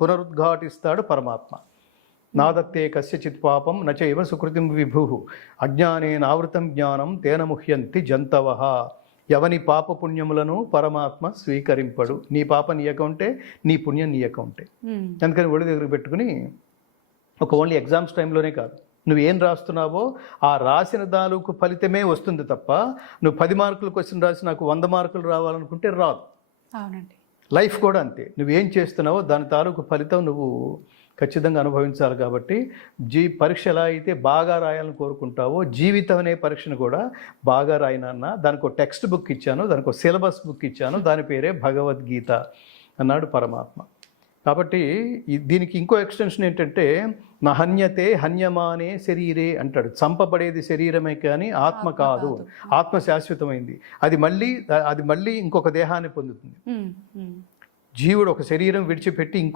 పునరుద్ఘాటిస్తాడు పరమాత్మ. నాదత్తే కస్యచిత్ పాపం నచైవ సుకృతిం విభు అజ్ఞానేనావృతం జ్ఞానం తేన ముహ్యంతి జంతవః. ఎవని పాపపుణ్యములను పరమాత్మ స్వీకరింపడు. నీ పాప నీ అకౌంటే, నీ పుణ్యం నీ అకౌంటే. అందుకని ఒడి దగ్గర పెట్టుకుని ఒక ఓన్లీ ఎగ్జామ్స్ టైంలోనే కాదు, నువ్వు ఏం రాస్తున్నావో ఆ రాసిన తాలూకు ఫలితమే వస్తుంది తప్ప నువ్వు 10 మార్కులు క్వశ్చన్ రాసి నాకు 100 మార్కులు రావాలనుకుంటే రాదు. అవునండి. లైఫ్ కూడా అంతే, నువ్వేం చేస్తున్నావో దాని తాలూకు ఫలితం నువ్వు ఖచ్చితంగా అనుభవించాలి. కాబట్టి పరీక్ష ఎలా అయితే బాగా రాయాలని కోరుకుంటావో జీవితం అనే పరీక్షను కూడా బాగా రాయినన్న. దానికి ఒక టెక్స్ట్ బుక్ ఇచ్చాను, దానికి ఒక సిలబస్ బుక్ ఇచ్చాను, దాని పేరే భగవద్గీత అన్నాడు పరమాత్మ. కాబట్టి దీనికి ఇంకో ఎక్స్టెన్షన్ ఏంటంటే నహన్యతే హన్యమానే శరీరే అంటాడు. చంపబడేది శరీరమే కానీ ఆత్మ కాదు. ఆత్మ శాశ్వతమైంది. అది మళ్ళీ ఇంకొక దేహాన్ని పొందుతుంది. జీవుడు ఒక శరీరం విడిచిపెట్టి